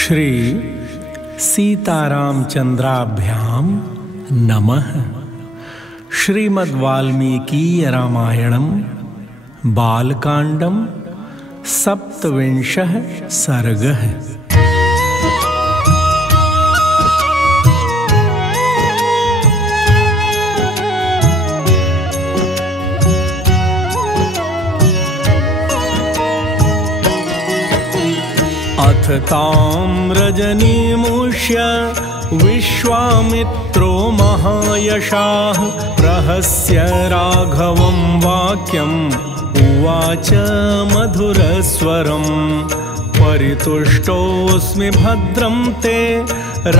श्री सीतारामचंद्राभ्यां नमः। श्रीमद्वाल्मीकीय रामायणं बालकांडं सप्तविंशः सर्गः। अथ ताम्रजनीमुष्य विश्वामित्रो महायशाः प्रहस्य राघवं वाक्यम् उवाच मधुरस्वरं परितुष्टोऽस्मि भद्रं ते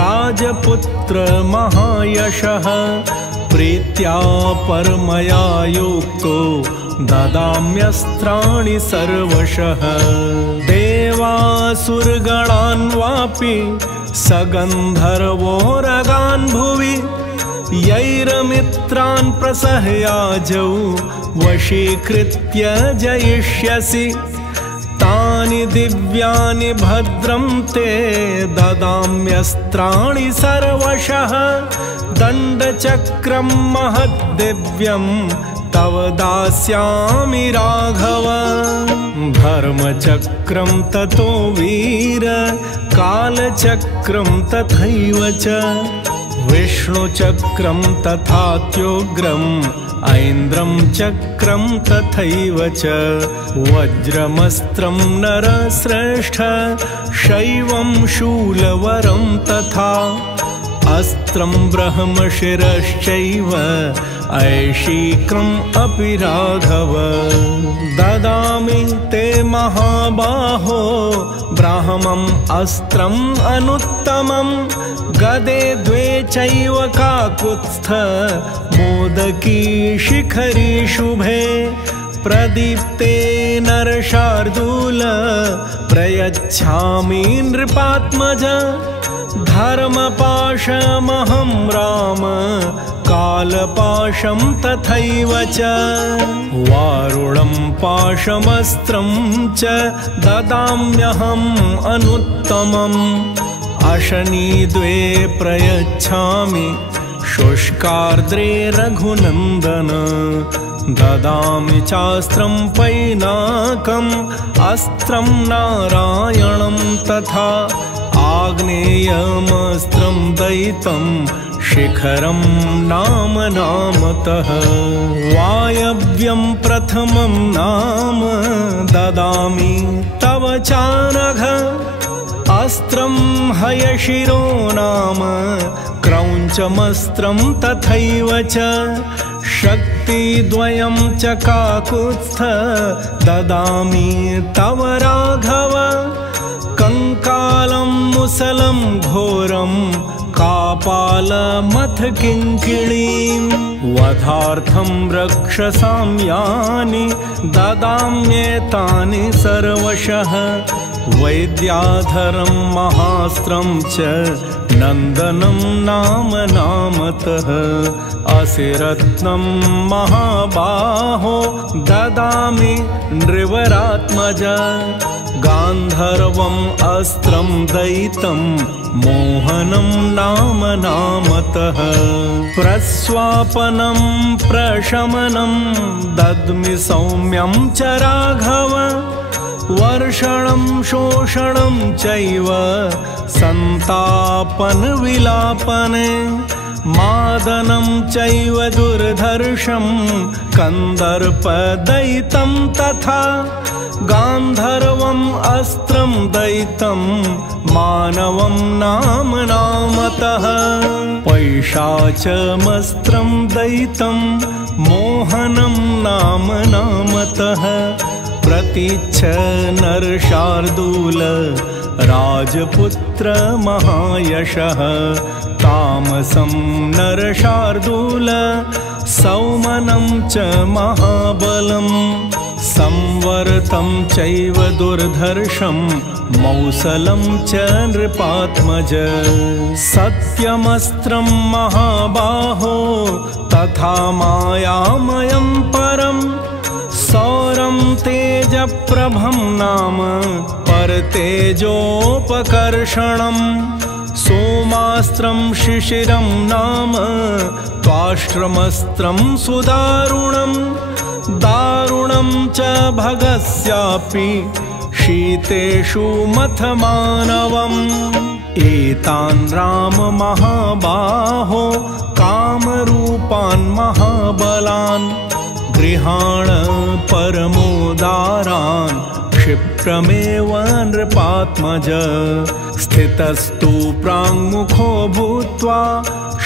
राजपुत्र महायशः प्रीत्या परमया युक्तो ददाम्यस्त्राणि सर्वशः देवासुरगणान् वापि सगन्धर्वोरगान् भुवि यैरमित्रान् प्रसह्याजौ वशीकृत्य जयिष्यसि तानि दिव्यानि भद्रं ते ददाम्यस्त्राणि सर्वशः दण्डचक्रं महद्दिव्यं तव दास्यामि राघव धर्मचक्रं ततो वीर कालचक्रं तथैव च विष्णुचक्रं तथात्योग्रम् ऐन्द्रं चक्रं तथैव च वज्रमस्त्रं नरश्रेष्ठ शैवं शूलवरं तथा अस्त्रं ब्रह्मशिरश्चैव ऐशिकम् अपि राघव ददामि ते महाबाहो ब्राह्मम् अस्त्रम् अनुत्तमम् गदे द्वे चैव काकुत्स्थ मोदकी शिखरी शुभे प्रदीप्ते नरशार्दूल प्रयच्छामि नृपात्मज धर्मपाशमहं राम कालपाशं तथैव च वारुणं पाशमस्त्रं च ददाम्यहम् अनुत्तमम् अशनी द्वे प्रयच्छामि शुष्कार्द्रे रघुनन्दन ददामि चास्त्रं पैनाकम् अस्त्रं नारायणं तथा आग्नेयमस्त्रं दयितं शिखरं नाम नामतः वायव्यं प्रथमं नाम ददामि तव चानघ अस्त्रं हयशिरो नाम क्रौञ्चमस्त्रं तथैव च शक्तिद्वयं च काकुत्स्थ ददामि तव राघव कंकालं मुसलं घोरं कापालमथ किङ्किणीं वधार्थं रक्षसां यानि ददाम्येतानि सर्वशः वैद्याधरं महास्त्रं च नन्दनं नाम नामतः असिरत्नं महाबाहो ददामि नृवरात्मज गान्धर्वम् अस्त्रं दयितं मोहनं नाम नामतः प्रस्वापनं प्रशमनं दद्मि सौम्यं च राघव वर्षणं शोषणं चैव सन्तापन विलापने मादनं चैव दुर्धर्षं कन्दर्पदयितं तथा गान्धर्वम् अस्त्रं दयितं मानवं नाम नामतः पैशाचमस्त्रं दयितं मोहनं नाम नामतः प्रतीच्छ नरशार्दूल राजपुत्र महायशः तामसं नरशार्दूल सौमनं च महाबलम् संवर्तं चैव दुर्धर्षं मौसलं च नृपात्मज सत्यमस्त्रं महाबाहो तथा मायामयं परं सौरं तेजप्रभं नाम परतेजोपकर्षणं सोमास्त्रं शिशिरं नाम त्वाष्ट्रमस्त्रं सुदारुणं दारुणं च भगस्यापि शीतेषु मथमानवम् एतान् राम महाबाहो कामरूपान् महाबलान् गृहाण परमोदारान् क्षिप्रमेव नृपात्मज स्थितस्तु प्राङ्मुखो भूत्वा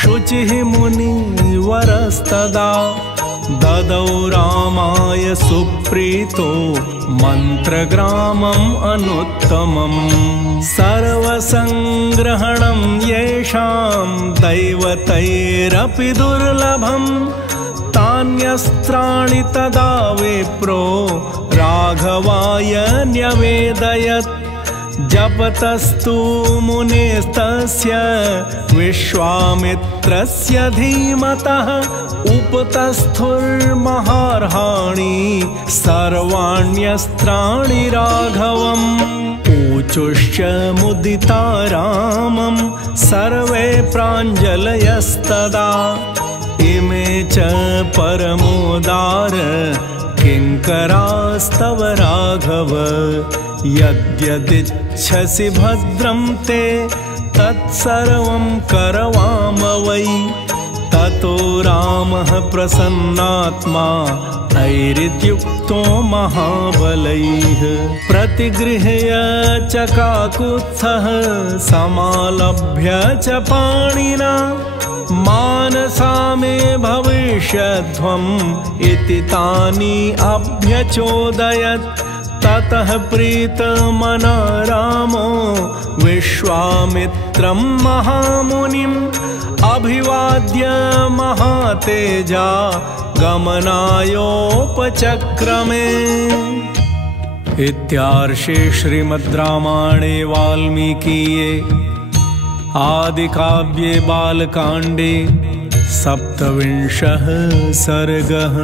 शुचिः मुनिवरस्तदा ददौ रामाय सुप्रीतो मन्त्रग्रामम् अनुत्तमम् सर्वसङ्ग्रहणं येषां दैवतैरपि दुर्लभम् तान्यस्त्राणि तदा विप्रो राघवाय न्यवेदयत् जपतस्तु मुनेस्तस्य विश्वामित्रस्य धीमतः उपतस्थुर्महार्हाणि सर्वाण्यस्त्राणि राघवम् ऊचुश्च मुदिता रामं सर्वे प्राञ्जलयस्तदा इमे च परमोदार किङ्करास्तव राघव यद्यदिच्छसि भद्रं ते तत्सर्वं करवाम वै ततो रामः प्रसन्नात्मा ऐरित्युक्तो महाबलैः प्रतिगृह्य च काकुत्स्थः समालभ्य च पाणिना मानसा मे भविष्यध्वम् इति तानि अभ्यचोदयत् ततः प्रीतमना रामो विश्वामित्रं महामुनिम् अभिवाद्य महातेजा गमनायोपचक्रमे। इत्यार्षे श्रीमद् रामायणे वाल्मीकीये आदिकाव्ये बालकाण्डे 27 सर्गः।